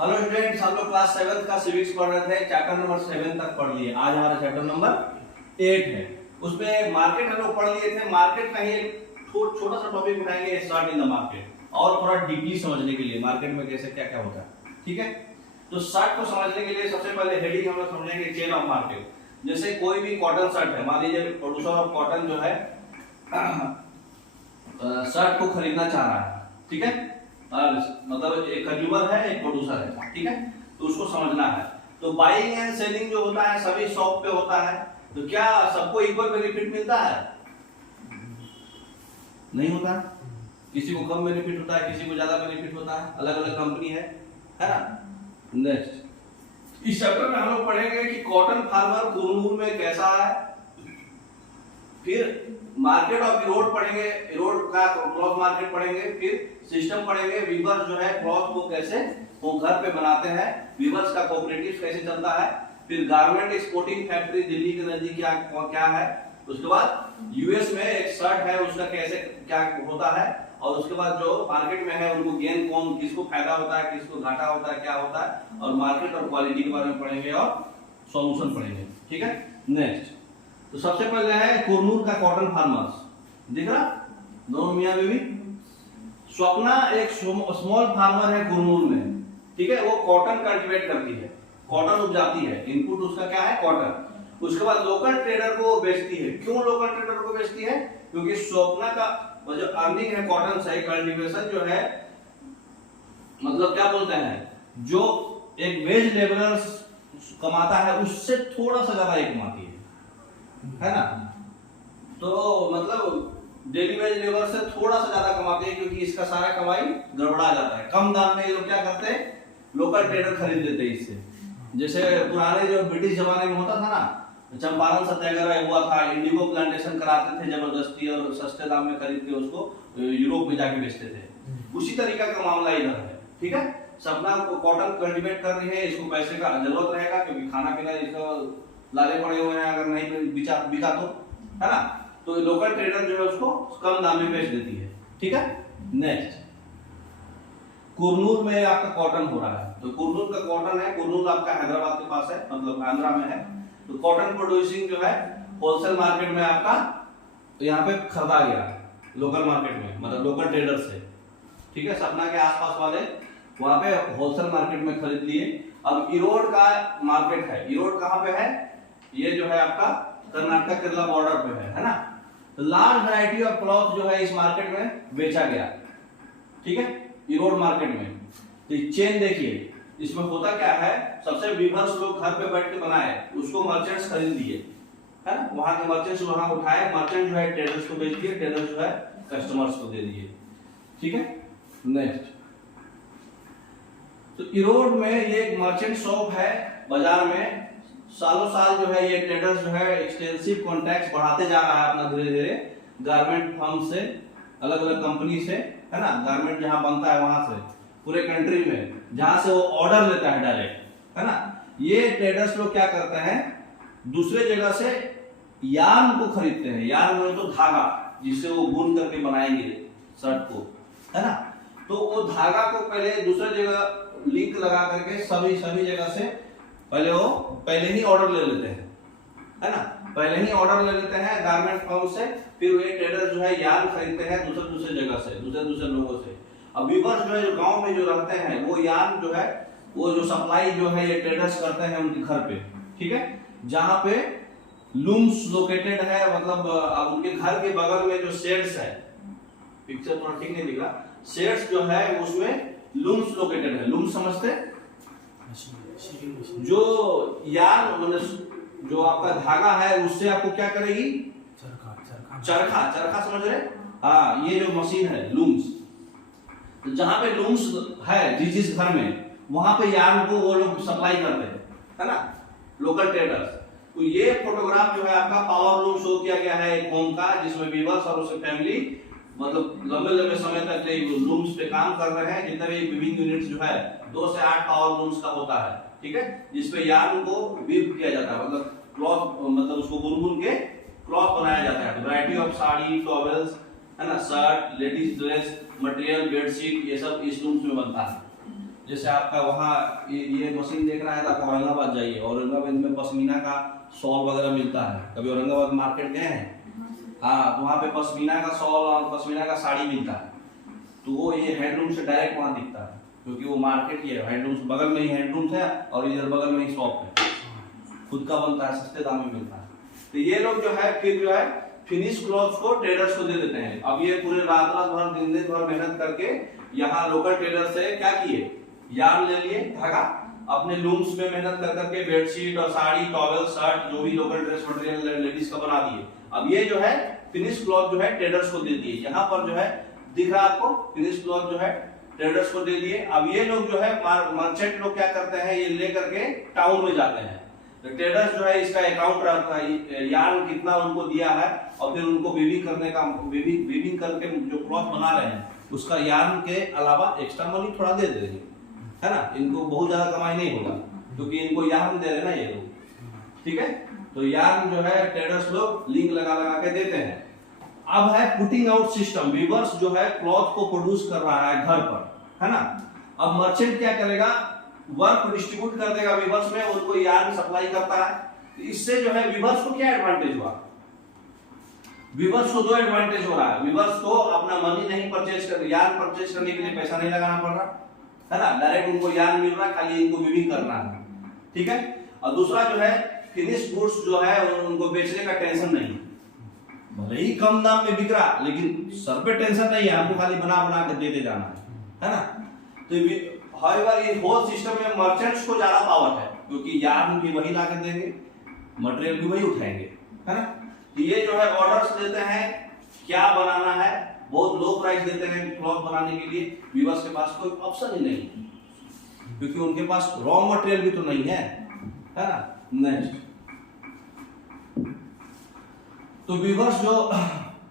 Hello students, हम लोग class 7 का सिविक्स पढ़ रहे थे। चैप्टर नंबर 7 तक पढ़ लिए। आज हमारा चैप्टर नंबर 8 है। उसमें मार्केट हम लोग पढ़ लिए थे। मार्केट का ही छोटा सा टॉपिक उठाएंगे, स्टार्ट इन द मार्केट, और थोड़ा डीपली समझने के लिए मार्केट में कैसे क्या क्या होता है। ठीक है, तो शर्ट को समझने के लिए सबसे पहले हेडिंग हम लोग समझेंगे चेन ऑफ मार्केट। जैसे कोई भी कॉटन शर्ट है, मान लीजिए प्रोड्यूसर ऑफ कॉटन जो है शर्ट को खरीदना चाह रहा है। ठीक है, मतलब एक कंज्यूमर है, एक प्रोड्यूसर है। ठीक है, तो उसको समझना है। तो बाइंग एंड सेलिंग जो होता है सभी शॉप पे होता है। तो क्या सबको इक्वल बेनिफिट मिलता है? नहीं होता। किसी को कम बेनिफिट होता है, किसी को ज्यादा बेनिफिट होता है। अलग अलग कंपनी है ना। नेक्स्ट, इस चैप्टर में हम लोग पढ़ेंगे कि कॉटन फार्मर कुरनूल में कैसा है। फिर मार्केट ऑफ इरोड पढ़ेंगे, इरोड का क्लॉथ मार्केट पढ़ेंगे। फिर सिस्टम पढ़ेंगे, वीवर्स जो है क्लॉथ को कैसे वो घर पे बनाते हैं, वीवर्स का कोऑपरेटिव कैसे चलता है। फिर गारमेंट एक्सपोर्टिंग फैक्ट्री दिल्ली के नजदीक क्या है। उसके बाद यूएस में एक शर्ट है, उसका कैसे क्या होता है। और उसके बाद जो मार्केट में है उनको गेन कौन, किसको फायदा होता है, किसको घाटा होता है, क्या होता है। और मार्केट और क्वालिटी के बारे में पढ़ेंगे और सॉल्यूशन पढ़ेंगे। ठीक है, नेक्स्ट, तो सबसे पहले है कुरनूल का कॉटन फार्मर्स। दिख रहा दोनों मियां बीवी। स्वप्ना एक स्मॉल फार्मर है कुरनूल में। ठीक है, वो कॉटन कल्टीवेट करती है, कॉटन उपजाती है। इनपुट उसका क्या है? कॉटन। उसके बाद लोकल ट्रेडर को बेचती है। क्यों लोकल ट्रेडर को बेचती है? क्योंकि स्वप्ना का जो अर्निंग है कॉटन से, कल्टीवेशन जो है, मतलब क्या बोलते हैं, जो एक वेज लेबरर कमाता है उससे थोड़ा सा ज्यादा एक कमाती है ना। तो मतलब डेली वेज लेबर से थोड़ा सा ज्यादा कमाते हैं, क्योंकि इसका सारा कमाई गड़बड़ा जाता है। कम दाम में ये लोग क्या करते हैं, लोकल ट्रेडर खरीद लेते हैं इससे। जैसे पुराने जो ब्रिटिश जमाने में होता था ना, चंपारण सत्याग्रह हुआ था, इंडिगो प्लांटेशन कराते थे जबरदस्ती, और सस्ते दाम में खरीद के उसको यूरोप में जाके बेचते थे। उसी तरीका का मामला इधर है। ठीक है, सपना कॉटन कल्टीवेट कर रही है, इसको पैसे का जरूरत रहेगा, क्योंकि खाना पीना इसका लाले पड़े हुए हैं, अगर नहीं बिका तो, है ना। तो लोकल ट्रेडर जो है उसको कम दाम में बेच देती है। ठीक है, नेक्स्ट, कुरनूल में आपका कॉटन हो रहा है। तो कुरनूल का कॉटन है, कुरनूल आपका हैदराबाद के पास है, मतलब आंध्रा में है। तो कॉटन प्रोड्यूसिंग जो है होलसेल मार्केट में आपका यहाँ पे खरीदा गया लोकल मार्केट में, मतलब लोकल ट्रेडर से। ठीक है, सपना के आसपास वाले वहां पे होलसेल मार्केट में खरीद लिए। अब इरोड का मार्केट है। इरोड कहाँ पे है? ये जो है आपका कर्नाटक केरला बॉर्डर पे है ना। तो लार्ज वैरायटी ऑफ क्लॉथ जो है इस मार्केट में बेचा गया। ठीक है, इरोड मार्केट में। तो चेन देखिए, इसमें होता क्या है, सबसे वीवर्स लोग घर पे बैठ के बनाए, उसको मर्चेंट्स खरीद लिए, है ना। वहां के मर्चेंट्स वहां उठाए, मर्चेंट जो है ट्रेडर्स को बेच दिए, ट्रेडर जो है कस्टमर्स को दे दिए। ठीक है, नेक्स्ट, तो इरोड में ये एक मर्चेंट शॉप है बाजार में। सालों साल जो है ये ट्रेडर्स जो है एक्सटेंसिव कॉन्टैक्ट्स बढ़ाते जा रहा है अपना धीरे धीरे, गारमेंट फर्म से, अलग अलग कंपनी से, है ना। गारमेंट जहां बनता है वहां से, पूरे कंट्री में जहां से वो ऑर्डर लेता है डायरेक्ट, है ना। ये ट्रेडर्स लोग क्या करते हैं, दूसरे जगह से यार्न को खरीदते हैं। यार्न में तो धागा जिससे वो बुन करके बनाएंगे शर्ट को, है ना। तो वो धागा को पहले दूसरे जगह लिंक लगा करके सभी जगह से पहले ही ऑर्डर ले लेते हैं, है ना। पहले ही ऑर्डर ले लेते हैं गारमेंट फर्म से। फिर वे ट्रेडर जो है यार्न खरीदते हैं दूसरे जगह से, दूसरे लोगों से। अब वीवर्स जो है जो गांव में जो रहते हैं, वो यार्न जो है वो जो सप्लाई जो है ये ट्रेडर्स करते हैं उनके घर पे। ठीक है, जहां पे लूम्स लोकेटेड है, मतलब अब उनके घर के बगल में जो शेड्स है, पिक्चर थोड़ा ठीक नहीं दिख रहा, शेड्स जो है उसमें लूम्स लोकेटेड है। लूम्स समझते, जो यार्न मतलब जो आपका धागा है उससे आपको क्या करेगी, चरखा समझ रहे। हाँ, ये जो मशीन है लूम्स, तो जहां पे लूम्स है जिस घर में, वहां पे यार्न को वो लोग सप्लाई करते हैं, है ना, लोकल ट्रेडर्स। तो ये फोटोग्राफ जो है आपका पावर लूम शो किया गया है एक होम का, जिसमें वीवर्स और उसकी फैमिली मतलब लंबे समय तक लूम्स पे काम कर रहे हैं। जितने भी वीविंग यूनिट्स जो है 2 से 8 पावर लूम्स का होता है। ठीक है, जिसपे यार्न को वीव किया जाता है, मतलब क्लॉथ, मतलब उसको बुन के क्लॉथ बनाया जाता है। वैरायटी ऑफ साड़ी, टॉवेल्स, है ना, shirt, ladies dress, material, bedsheet, ये सब इस लूम्स में बनता है। जैसे आपका वहाँ ये मशीन देख रहा है तो आप औरंगाबाद जाइए, औरंगाबाद में पश्मीना का शॉल वगैरह मिलता है। कभी औरंगाबाद मार्केट गए हैं? हाँ, तो वहाँ पे पश्मीना का शॉल और पश्मीना का साड़ी मिलता है। तो वो ये हैंडलूम से डायरेक्ट वहाँ दिखता है, क्योंकि वो मार्केट ही है, हैंडलूम बगल में ही हैंडलूम्स है और इधर बगल में ही शॉप है, खुद का बनता है, सस्ते दाम में मिलता है। तो ये लोग जो है फिर जो है फिनिश क्लॉथ्स को ट्रेडर्स को दे देते हैं। अब ये पूरे रात भर दिन भर मेहनत करके यहाँ लोकल ट्रेडर से क्या किए, यार्न ले लिए, धागा, अपने लूम्स में मेहनत कर करके बेडशीट और साड़ी, टॉवेल, शर्ट, जो भी लोकल ड्रेस मटेरियल लेडीज का बना दिए। अब ये जो है फिनिश क्लॉथ जो है ट्रेडर्स को दे दिए। यहाँ पर जो है दिख रहा है आपको, फिनिश क्लॉथ जो है ट्रेडर्स को दे दिए। अब ये लोग जो है मर्चेंट लोग क्या करते हैं, ये लेकर के टाउन में जाते हैं। तो ट्रेडर्स जो है इसका अकाउंट रखता है, यार्न कितना उनको दिया है और फिर उनको वीविंग करने का, वीविंग करके जो क्लॉथ बना रहे हैं उसका यार्न के अलावा एक्स्ट्रा मनी थोड़ा दे देंगे, है ना। इनको बहुत ज्यादा कमाई नहीं होगा क्योंकि इनको यार्न दे रहे ना ये लोग, ठीक है। तो यार्न जो है ट्रेडर्स लोग लिंक लगा लगा के देते हैं। अब है पुटिंग आउट सिस्टम। वीवर्स जो है क्लॉथ को प्रोड्यूस कर रहा है घर पर, है ना। अब मर्चेंट क्या करेगा, वर्क डिस्ट्रीब्यूट कर देगा वीवर्स में, उनको यार्न सप्लाई करता है। इससे जो है वीवर्स को क्या एडवांटेज हुआ, वीवर्स को दो एडवांटेज हो रहा है। वीवर्स को अपना मनी नहीं परचेज कर, यार्न परचेज करने के लिए पैसा नहीं लगाना पड़ रहा, है ना, डायरेक्ट उनको यार्न मिल रहा है, खाली इनको वीविंग करना है, ठीक है। और दूसरा जो है फिनिश गुड्स जो है उनको बेचने का टेंशन नहीं, भले ही कम दाम में बिक रहा लेकिन सर पे टेंशन नहीं है, हमको खाली बना बना के देते जाना है ना। तो हाउएवर ये होल सिस्टम में मर्चेंट्स को ज्यादा पावर है, क्योंकि यार्न भी वही ला कर देंगे, मटेरियल भी वही उठाएंगे, है ना। तो ये जो है ऑर्डर्स देते हैं क्या बनाना है, बहुत लो प्राइस देते हैं क्लॉथ बनाने के लिए। वीवर्स के पास कोई ऑप्शन ही नहीं, क्योंकि उनके पास रॉ मटेरियल भी तो नहीं है ना। नेक्स्ट, तो वीवर्स जो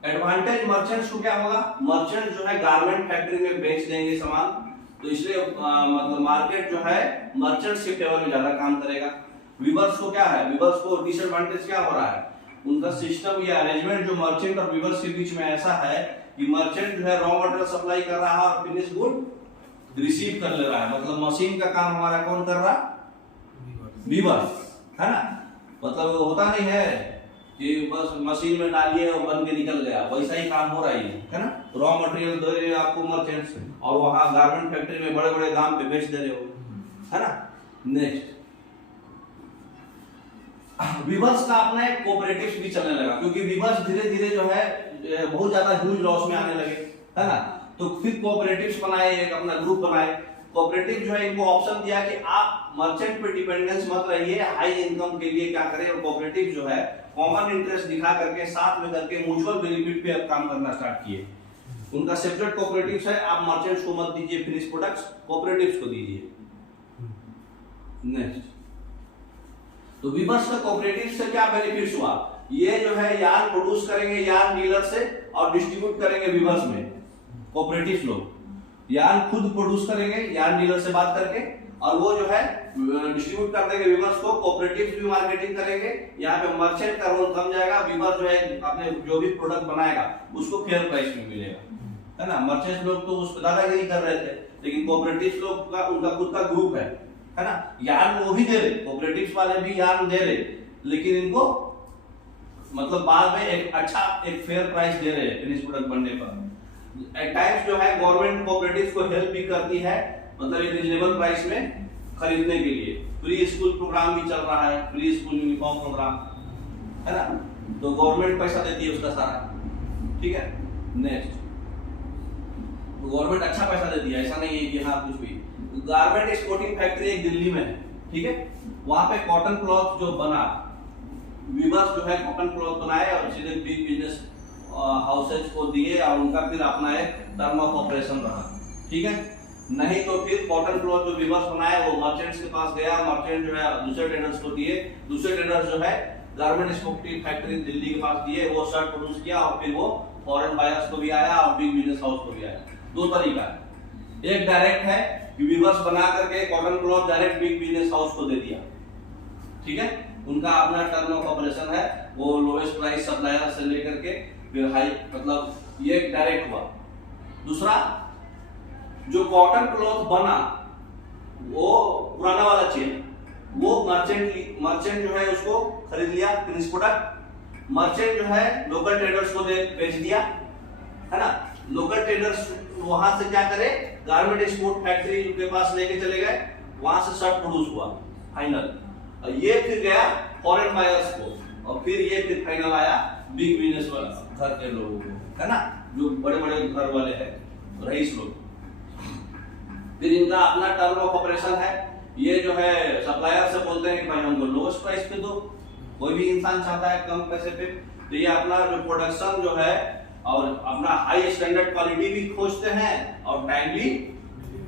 एडवांटेज मर्चेंट्स को क्या होगा, मर्चेंट जो है गारमेंट फैक्ट्री में बेच देंगे सामान, तो इसलिए मतलब मार्केट जो है मर्चेंट्स के फेवर में ज्यादा काम करेगा। वीवर्स को क्या है, वीवर्स को डिसएडवांटेज क्या हो रहा है, उनका सिस्टम या अरेंजमेंट जो मर्चेंट और वीवर्स के बीच में ऐसा है कि मर्चेंट जो है रॉ मटेरियल सप्लाई कर रहा है और फिनिश गुड रिसीव कर ले रहा है। मतलब मशीन का काम हमारा कौन कर रहा, वीवर्स, है ना। मतलब होता नहीं है कि बस मशीन में डालिए और बन के निकल गया, वैसा ही काम हो रहा है ना। रॉ मटेरियल दे रहे हो आपको मर्चेंट्स और वहां गारमेंट फैक्ट्री में बड़े बड़े दाम पे बेच दे रहे हो, है ना। नेक्स्ट, वीवर्स का अपना एक कोऑपरेटिव भी चलने लगा, क्योंकि वीवर्स धीरे धीरे जो है बहुत ज्यादा ह्यूज लॉस में आने लगे, है ना। तो फिर कोऑपरेटिव्स बनाए, एक अपना ग्रुप बनाए। कोऑपरेटिव जो है इनको ऑप्शन दिया कि आप मर्चेंट पे डिपेंडेंस मत रहिए, हाई इनकम के लिए क्या करें। और कोऑपरेटिव जो है कॉमन इंटरेस्ट दिखा करके साथ में करके म्यूचुअल बेनिफिट पे अब काम करना स्टार्ट किए। उनका सेपरेट कोऑपरेटिव्स है, आप मर्चेंट्स को मत दीजिए फिनिश प्रोडक्ट्स, कोऑपरेटिव्स को दीजिए। नेक्स्ट, तो वीवर्स का कोऑपरेटिव से क्या बेनिफिट्स हुआ, ये जो है यार्न प्रोड्यूस करेंगे यार्न डीलर से और डिस्ट्रीब्यूट करेंगे वीवर्स में। कोऑपरेटिव लोग यार्न खुद प्रोड्यूस करेंगे यार्न डीलर से बात करके, और वो जो है डिस्ट्रीब्यूट कर देंगे वीवर्स को। कोऑपरेटिव्स भी मार्केटिंग करेंगे, यहाँ पे मर्चेंट का रोल कम जाएगा, वीवर जो है अपने जो भी प्रोडक्ट बनाएगा उसको फेयर प्राइस में मिलेगा, है ना। मर्चेंट लोग तो उस पर दादागिरी कर रहे थे, लेकिन कोऑपरेटिव लोग का उनका खुद का ग्रुप है ना। यार्न वो भी दे रहे, कोऑपरेटिव्स वाले भी यार्न दे रहे, लेकिन इनको मतलब बाद में एक अच्छा एक फेयर प्राइस दे रहे हैं फिनिश प्रोडक्ट बनने पर। एट टाइम्स जो है गवर्नमेंट कोऑपरेटिव्स को हेल्प भी करती है, मतलब एक रीजनेबल प्राइस में खरीदने के लिए। फ्री स्कूल प्रोग्राम भी चल रहा है, फ्री स्कूल यूनिफॉर्म प्रोग्राम, है ना। तो गवर्नमेंट पैसा देती है उसका सारा, ठीक है। नेक्स्ट, गवर्नमेंट अच्छा पैसा देती है, ऐसा नहीं है कि हाँ कुछ भी। गारमेंट एक्सपोर्टिंग फैक्ट्री एक दिल्ली में है, ठीक है। वहां पे कॉटन क्लॉथ जो बना, वीवर्स जो है कॉटन क्लॉथ बनाए और सीधे बिग बिजनेस हाउसेज को दिए और उनका फिर अपना एक टर्म ऑफ ऑपरेशन रहा, ठीक है। नहीं तो फिर कॉटन क्लॉथ जो वीवर्स बनाए वो मर्चेंट्स के पास गया, मर्चेंट जो है दूसरे ट्रेडर्स को दिए, दूसरे ट्रेडर्स जो है गारमेंट एक्सपोर्टिंग फैक्ट्री दिल्ली के पास दिए, वो शर्ट प्रोड्यूस किया और फिर वो फॉरेन बायर्स को भी आया और बिग बिजनेस हाउस को भी आया। दो तरीका है, एक डायरेक्ट है कि वीवर्स बना करके cotton cloth direct big business house को दे दिया, ठीक है। उनका अपना टर्म ऑफ ऑपरेशन है, वो लोएस्ट प्राइस सप्लायर से लेकर के फिर हाई, मतलब ये डायरेक्ट हुआ। दूसरा, जो कॉटन क्लॉथ बना वो पुराना वाला चेन, वो मर्चेंट जो है उसको खरीद लिया फिनिश प्रोडक्ट, मर्चेंट जो है लोकल ट्रेडर्स को बेच दिया, है ना। लोकल ट्रेडर्स वहां से क्या करे, गारमेंट एक्सपोर्ट फैक्ट्री के पास लेके चले गए, वहां से शर्ट प्रोड्यूस हुआ फाइनल, और ये फिर गया फॉरेन बायर्स को, और फिर ये फिर फाइनल आया बिग बिजनेस वाला घर के लोगों को, है ना, जो बड़े बड़े घर वाले हैं, रईस लोग। फिर इनका अपना टर्म ऑफ ऑपरेशन है, ये जो है सप्लायर से बोलते हैं कि भाई हमको लोएस्ट प्राइस पे दो, कोई भी इंसान चाहता है कम पैसे पे, तो ये अपना जो प्रोडक्शन जो है और अपना हाई स्टैंडर्ड क्वालिटी भी खोजते हैं और टाइमली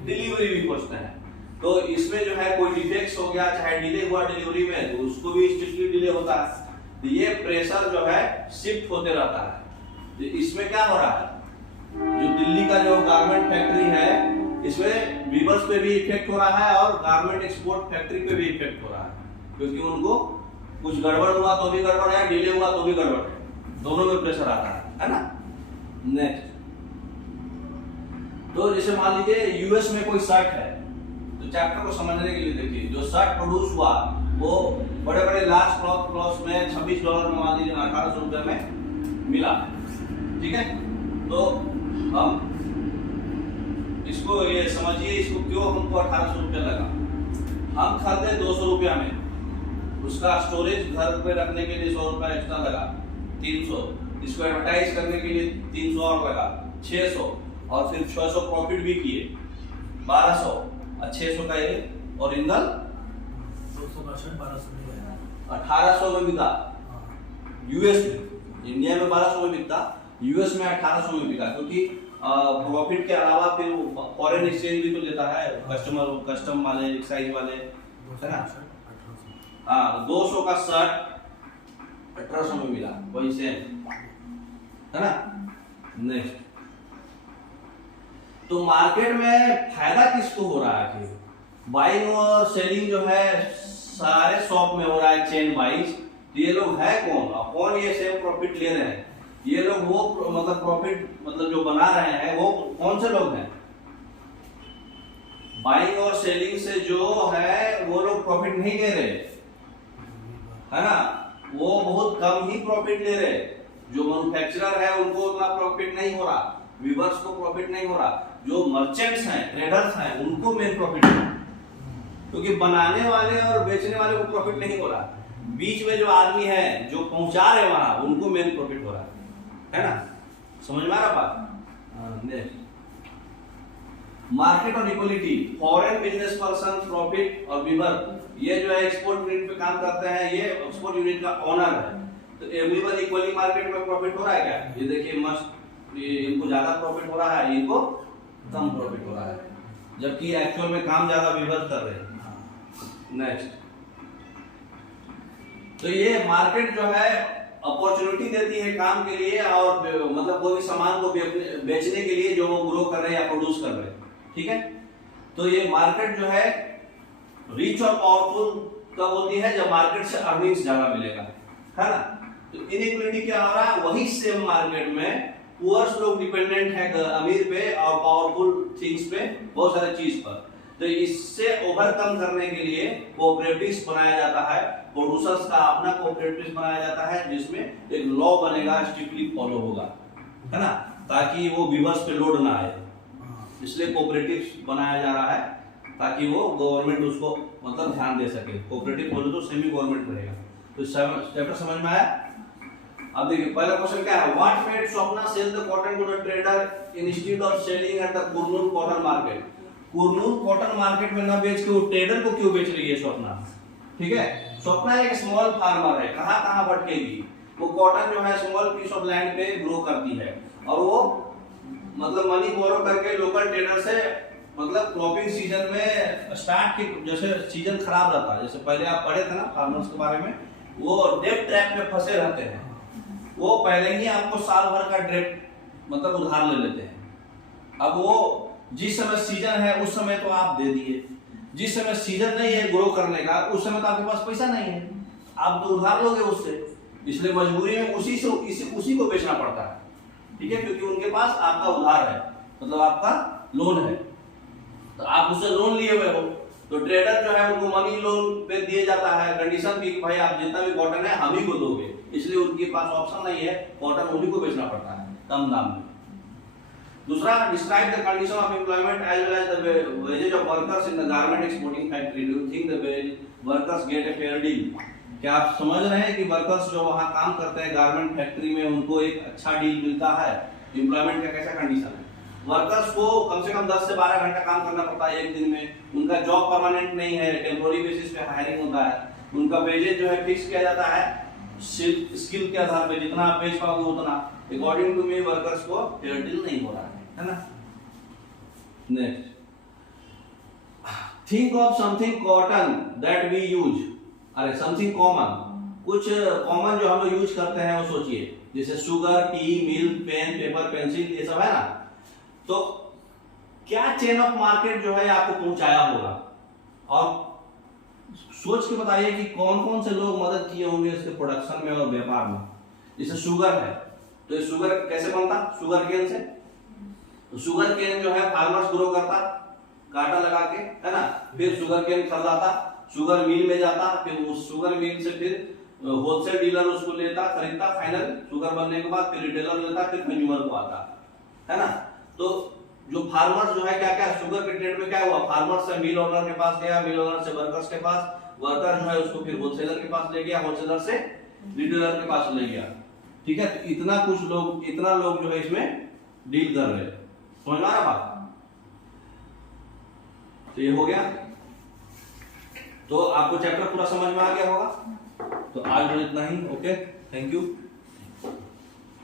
डिलीवरी भी खोजते हैं। तो इसमें जो है कोई डिफेक्ट्स हो गया, चाहे डिले हुआ डिलीवरी में, तो उसको भी स्ट्रिक्टली डिले होता है। तो ये प्रेशर जो है शिफ्ट होते रहता है। तो इसमें क्या हो रहा है, जो दिल्ली का जो गारमेंट फैक्ट्री है, इसमें वीवर्स पे भी इफेक्ट हो रहा है और गारमेंट एक्सपोर्ट फैक्ट्री पे भी इफेक्ट हो रहा है, क्योंकि उनको कुछ गड़बड़ हुआ तो भी गड़बड़ है, डिले हुआ तो भी गड़बड़ है, दोनों में प्रेशर आता है ना। नेक्स्ट, तो जैसे मान लीजिए यूएस में कोई शर्ट है, तो चैप्टर को समझने के लिए देखिए, जो शर्ट प्रोड्यूस हुआ वो बड़े बड़े लार्ज क्लॉथ में $26 में, मान लीजिए 1800 रुपए में मिला, ठीक है। तो हम इसको ये समझिए, इसको क्यों हमको 1800 रुपया लगा, हम खरीदे 200 रुपया में, उसका स्टोरेज घर पे रखने के लिए 100 रुपया एक्स्ट्रा लगा, 300, इसको एडवर्टाइज करने के लिए 300 और लगा, 600, और फिर 600 प्रॉफिट भी किए, 1200 और 600 का ये ओरिजिनल 1800 में बिका यूएस में। इंडिया में 1200 में बिकता, यूएस में 1800 में बिका, क्योंकि प्रॉफिट के अलावा फिर फॉरेन एक्सचेंज भी तो लेता है कस्टम वाले, एक्साइज वाले, है ना। हाँ, 200 का शर्ट 1800 में मिला, वही सेम, है ना। नेक्स्ट, तो मार्केट में फायदा किसको हो रहा है, बाइंग और सेलिंग जो है सारे शॉप में हो रहा है, चेन वाइज। तो ये लोग है कौन, और कौन ये सेम प्रॉफिट ले रहे हैं, ये लोग वो मतलब प्रॉफिट मतलब जो बना रहे हैं वो कौन से लोग हैं, बाइंग और सेलिंग से जो है वो लोग प्रॉफिट नहीं ले रहे, है ना, वो बहुत कम ही प्रॉफिट ले रहे। जो मैन्युफैक्चरर है उनको उतना प्रॉफिट नहीं हो रहा, वीवर्स को प्रॉफिट नहीं हो रहा, जो मर्चेंट्स हैं, ट्रेडर्स हैं, उनको मेन प्रॉफिट हो रहा, क्योंकि बनाने वाले और बेचने वाले को प्रॉफिट नहीं हो रहा, बीच में जो आदमी है जो पहुंचा रहे वहां, उनको मेन प्रॉफिट हो रहा है ना। समझ में आ रहा बात। नेक्स्ट, मार्केट और equality, foreign business person profit और वीवर, ये जो है एक्सपोर्ट यूनिट पे काम करते हैं, ये एक्सपोर्ट यूनिट का ओनर है, तो एवरीवन इक्वली मार्केट में प्रॉफिट हो रहा है क्या, ये देखिए मस्त, इनको ज्यादा प्रॉफिट हो रहा है, इनको कम प्रॉफिट हो रहा है, जबकि एक्चुअल में काम ज्यादा वीवर कर रहे हैं। नेक्स्ट, तो ये मार्केट जो है अपॉर्चुनिटी देती है काम के लिए, और मतलब कोई भी सामान को बेचने के लिए जो वो ग्रो कर रहे हैं या प्रोड्यूस कर रहे हैं, ठीक है। तो ये मार्केट जो है रिच और पावरफुल कब होती है, जब मार्केट से अर्निंग्स ज्यादा मिलेगा, है ना। तो इनइक्वालिटी क्या हो रहा है, वही सेम मार्केट में पुअर्स लोग डिपेंडेंट है अमीर पे और पावरफुल थिंग्स पे, बहुत सारे चीज पर। तो इससे ओवरकम करने के लिए कोऑपरेटिव्स बनाया जाता है, प्रोड्यूसर्स का अपना कोऑपरेटिव बनाया जाता है, जिसमें एक लॉ बनेगा, स्ट्रिक्टली फॉलो होगा, है ना, ताकि वो वीवर्स पे लोड ना आए, इसलिए कोऑपरेटिव बनाया जा रहा है, ताकि वो गवर्नमेंट उसको मतलब ध्यान दे सके। कोऑपरेटिव बोले तो सेमी गवर्नमेंट रहेगा। तो चैप्टर समझ में आया। अब देखिए पहला क्वेश्चन क्या है, what made Swapna sell the cotton to the trader instead of selling at the Kurnool cotton market. Kurnool cotton market में ना बेच के वो ट्रेडर को क्यों बेच रही है स्वप्ना, ठीक है। स्वप्ना एक स्मॉल फार्मर है, कहां भटकेगी, वो कॉटन जो है स्मॉल पीस ऑफ लैंड पे ग्रो करती है, और वो मतलब मनी बोरो करके लोकल ट्रेडर से मतलब क्रॉपिंग सीजन में स्टार्ट के जैसे सीजन खराब रहता है, जैसे पहले आप पढ़े थे ना फार्मर्स के बारे में, वो डेट ट्रैप में फंसे रहते हैं, वो पहले ही आपको साल भर का डेट मतलब उधार ले लेते हैं। अब वो जिस समय सीजन है उस समय तो आप दे दिए, जिस समय सीजन नहीं है ग्रो करने का उस समय तो आपके पास पैसा नहीं है, आप तो उधार लोगे उससे, इसलिए मजबूरी में उसी को बेचना पड़ता है, ठीक है, क्योंकि उनके पास आपका उधार है, मतलब आपका लोन है, तो आप उससे लोन लिए हुए हो, तो ट्रेडर जो है उनको मनी लोन पे दिए जाता है, कंडीशन की भाई आप जितना भी कॉटन है हम ही को दोगे, इसलिए उनके पास ऑप्शन नहीं है, कॉटन उन्हीं को बेचना पड़ता है कम दाम में। दूसरा, describe the condition of employment as well as the wages of workers in the garment exporting factory. Do you think the workers get a fair deal? क्या आप समझ रहे हैं कि वर्कर्स जो वहां काम करते हैं गारमेंट फैक्ट्री में उनको एक अच्छा डील मिलता है? एम्प्लॉयमेंट का कैसा कंडीशन है? वर्कर्स को कम से कम 10 से 12 घंटा काम करना पड़ता है एक दिन में, उनका जॉब परमानेंट नहीं है, टेम्पोररी बेसिस पे हायरिंग होता है, उनका वेजेज जो है फिक्स किया जाता है स्किल के आधार पे, जितना आप बेच पाओगे उतना। अकॉर्डिंग टू मी वर्कर्स को फेयर डील नहीं हो रहा है ना। Next, think of something cotton that we use. अरे समथिंग कॉमन, कुछ कॉमन जो हम लोग यूज करते हैं वो सोचिए, जैसे sugar, tea, milk, pen, paper, pencil, ये सब है ना। तो क्या चेन ऑफ मार्केट जो है आपको पहुंचाया होगा, और सोच के बताइए कि कौन कौन से लोग मदद किए होंगे इसके प्रोडक्शन में और व्यापार में। जैसे शुगर है, तो ये शुगर कैसे बनता? शुगर केन से। तो शुगर केन जो है फार्मर्स ग्रो करता कांटा लगा के, है ना, फिर शुगर केन खरीदाता, शुगर मिल में जाता, फिर उस शुगर मिल से फिर होलसेल डीलर उसको लेता, खरीदता, फाइनल शुगर बनने के बाद फिर रिटेलर लेता, फिर कंज्यूमर को आता, है ना। तो जो फार्मर्स जो है क्या क्या शुगर के ट्रेड में क्या हुआ, फार्मर से मिल ओनर के पास गया, मिल ओनर से वर्कर्स के पास, वर्कर जो है उसको फिर होलसेलर के पास ले गया, होलसेलर से रिटेलर के पास ले गया। ठीक है, तो इतना लोग जो है इसमें डील कर रहे हैं। समझ में आ रहा बात? तो ये हो गया, तो आपको चैप्टर पूरा समझ में आ गया होगा। तो आज इतना ही, ओके, थैंक यू।